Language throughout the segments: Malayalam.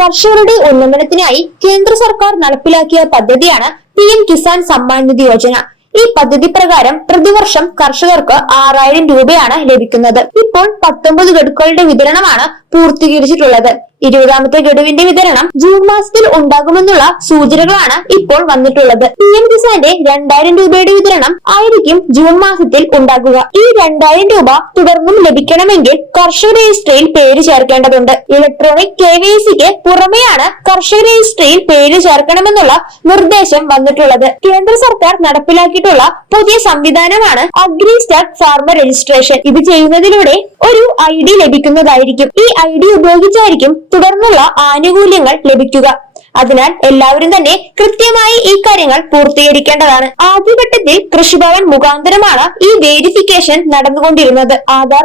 കർഷകരുടെ ഉന്നമനത്തിനായി കേന്ദ്ര സർക്കാർ നടപ്പിലാക്കിയ പദ്ധതിയാണ് PM കിസാൻ സമ്മാൻ നിധി യോജന. ഈ പദ്ധതി പ്രകാരം പ്രതിവർഷം കർഷകർക്ക് 6000 രൂപയാണ് ലഭിക്കുന്നത്. ഇപ്പോൾ 19 ഗഡുക്കളുടെ വിതരണമാണ് പൂർത്തീകരിച്ചിട്ടുള്ളത്. 20ാമത്തെ ഗഡുവിന്റെ വിതരണം ജൂൺ മാസത്തിൽ ഉണ്ടാകുമെന്നുള്ള സൂചനകളാണ് ഇപ്പോൾ വന്നിട്ടുള്ളത്. PM കിസാന്റെ 2000 രൂപയുടെ വിതരണം ആയിരിക്കും ജൂൺ മാസത്തിൽ ഉണ്ടാകുക. ഈ 2000 രൂപ തുടർന്നും ലഭിക്കണമെങ്കിൽ കർഷക രജിസ്ട്രിയിൽ പേര് ചേർക്കേണ്ടതുണ്ട്. ഇലക്ട്രോണിക് KYCക്ക് പുറമെയാണ് കർഷക രജിസ്ട്രിയിൽ പേര് ചേർക്കണമെന്നുള്ള നിർദ്ദേശം വന്നിട്ടുള്ളത്. കേന്ദ്ര സർക്കാർ നടപ്പിലാക്കിയിട്ടുള്ള പുതിയ സംവിധാനമാണ് അഗ്രി സ്റ്റാക്ക് ഫാർമർ രജിസ്ട്രേഷൻ. ഇത് ചെയ്യുന്നതിലൂടെ ഒരു ID ലഭിക്കുന്നതായിരിക്കും. ഈ ID ഉപയോഗിച്ചായിരിക്കും തുടർന്നുള്ള ആനുകൂല്യങ്ങൾ ലഭിക്കുക. അതിനാൽ എല്ലാവരും തന്നെ കൃത്യമായി ഈ കാര്യങ്ങൾ പൂർത്തീകരിക്കേണ്ടതാണ്. ആദ്യഘട്ടത്തിൽ കൃഷിഭവൻ മുഖാന്തരമാണ് ഈ വേരിഫിക്കേഷൻ നടന്നുകൊണ്ടിരുന്നത്. ആധാർ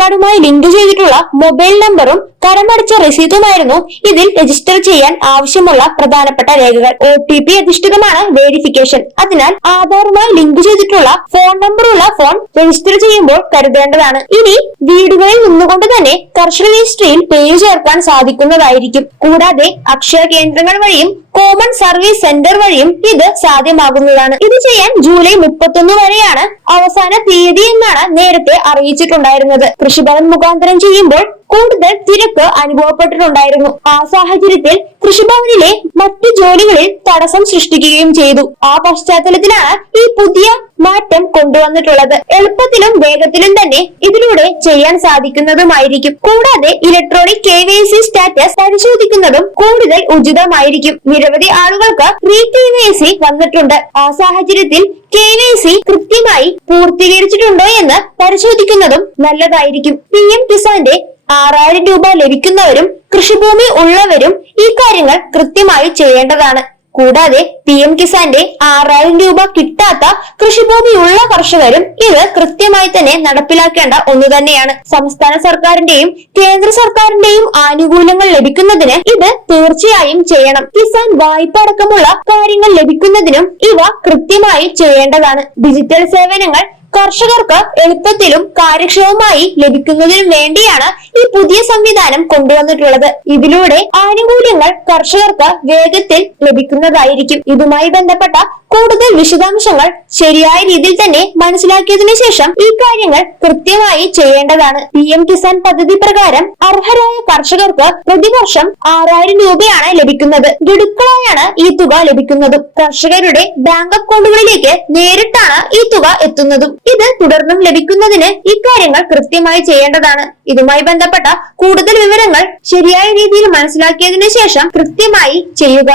കാർഡുമായി ലിങ്ക് ചെയ്തിട്ടുള്ള മൊബൈൽ നമ്പറും കരമടച്ച രസീതുമായിരുന്നു ഇതിൽ രജിസ്റ്റർ ചെയ്യാൻ ആവശ്യമുള്ള പ്രധാനപ്പെട്ട രേഖകൾ. OTP അധിഷ്ഠിതമാണ് വേരിഫിക്കേഷൻ. അതിനാൽ ആധാറുമായി ലിങ്ക് ചെയ്തിട്ടുള്ള ഫോൺ നമ്പറുള്ള ഫോൺ രജിസ്റ്റർ ചെയ്യുമ്പോൾ കരുതേണ്ടതാണ്. ഇനി വീടുകളിൽ നിന്നുകൊണ്ട് തന്നെ കർഷക രജിസ്ട്രിയിൽ പേര് ചേർക്കാൻ സാധിക്കുന്നതായിരിക്കും. കൂടാതെ അക്ഷയ കേന്ദ്രങ്ങൾ വഴിയും കോമൺ സർവീസ് സെന്റർ വഴിയും ഇത് സാധ്യമാകുന്നതാണ്. ഇത് ചെയ്യാൻ ജൂലൈ 31 വരെയാണ് അവസാന തീയതി എന്നാണ് നേരത്തെ അറിയിച്ചിട്ടുണ്ടായിരുന്നത്. കൃഷിഭവൻ മുഖാന്തരം ചെയ്യുമ്പോൾ കൂടുതൽ തിരക്ക് അനുഭവപ്പെട്ടിട്ടുണ്ടായിരുന്നു. ആ സാഹചര്യത്തിൽ കൃഷിഭവനിലെ മറ്റു ജോലികളിൽ തടസ്സം സൃഷ്ടിക്കുകയും ചെയ്തു. ആ പശ്ചാത്തലത്തിലാണ് ഈ പുതിയ മാറ്റം കൊണ്ടുവന്നിട്ടുള്ളത്. എളുപ്പത്തിലും വേഗത്തിലും തന്നെ ഇതിലൂടെ ചെയ്യാൻ സാധിക്കുന്നതുമായിരിക്കും. കൂടാതെ ഇലക്ട്രോണിക് KYC സ്റ്റാറ്റസ് പരിശോധിക്കുന്നതും കൂടുതൽ ഉചിതമായിരിക്കും. നിരവധി ആളുകൾക്ക് KYC വന്നിട്ടുണ്ട്. ആ സാഹചര്യത്തിൽ KYC കൃത്യമായി പൂർത്തീകരിച്ചിട്ടുണ്ടോ എന്ന് പരിശോധിക്കുന്നതും നല്ലതായിരിക്കും. PM കിസാന്റെ 6000 രൂപ ലഭിക്കുന്നവരും കൃഷിഭൂമി ഉള്ളവരും ഈ കാര്യങ്ങൾ കൃത്യമായി ചെയ്യേണ്ടതാണ്. കൂടാതെ PM കിസാന്റെ 6000 രൂപ കിട്ടാത്ത കൃഷിഭൂമി ഉള്ള കർഷകരും ഇത് കൃത്യമായി തന്നെ നടപ്പിലാക്കേണ്ട ഒന്ന് തന്നെയാണ്. സംസ്ഥാന സർക്കാരിന്റെയും കേന്ദ്ര സർക്കാരിന്റെയും ആനുകൂല്യങ്ങൾ ലഭിക്കുന്നതിന് ഇത് തീർച്ചയായും ചെയ്യണം. കിസാൻ വായ്പ അടക്കമുള്ള കാര്യങ്ങൾ ലഭിക്കുന്നതിനും ഇവ കൃത്യമായി ചെയ്യേണ്ടതാണ്. ഡിജിറ്റൽ സേവനങ്ങൾ കർഷകർക്ക് എളുപ്പത്തിലും കാര്യക്ഷമമായി ലഭിക്കുന്നതിനും വേണ്ടിയാണ് ഈ പുതിയ സംവിധാനം കൊണ്ടുവന്നിട്ടുള്ളത്. ഇതിലൂടെ ആനുകൂല്യങ്ങൾ കർഷകർക്ക് വേഗത്തിൽ ലഭിക്കുന്നതായിരിക്കും. ഇതുമായി ബന്ധപ്പെട്ട കൂടുതൽ വിശദാംശങ്ങൾ ശരിയായ രീതിയിൽ തന്നെ മനസ്സിലാക്കിയതിനു ശേഷം ഈ കാര്യങ്ങൾ കൃത്യമായി ചെയ്യേണ്ടതാണ്. PM കിസാൻ പദ്ധതി പ്രകാരം അർഹരായ കർഷകർക്ക് പ്രതിവർഷം 6000 രൂപയാണ് ലഭിക്കുന്നത്. ഗഡുക്കളായാണ് ഈ തുക ലഭിക്കുന്നതും. കർഷകരുടെ ബാങ്ക് അക്കൗണ്ടുകളിലേക്ക് നേരിട്ടാണ് ഈ തുക എത്തുന്നതും. ഇത് തുടർന്നും ലഭിക്കുന്നതിന് ഇക്കാര്യങ്ങൾ കൃത്യമായി ചെയ്യേണ്ടതാണ്. ഇതുമായി ബന്ധപ്പെട്ട കൂടുതൽ വിവരങ്ങൾ ശരിയായ രീതിയിൽ മനസ്സിലാക്കിയതിനു ശേഷം കൃത്യമായി ചെയ്യുക.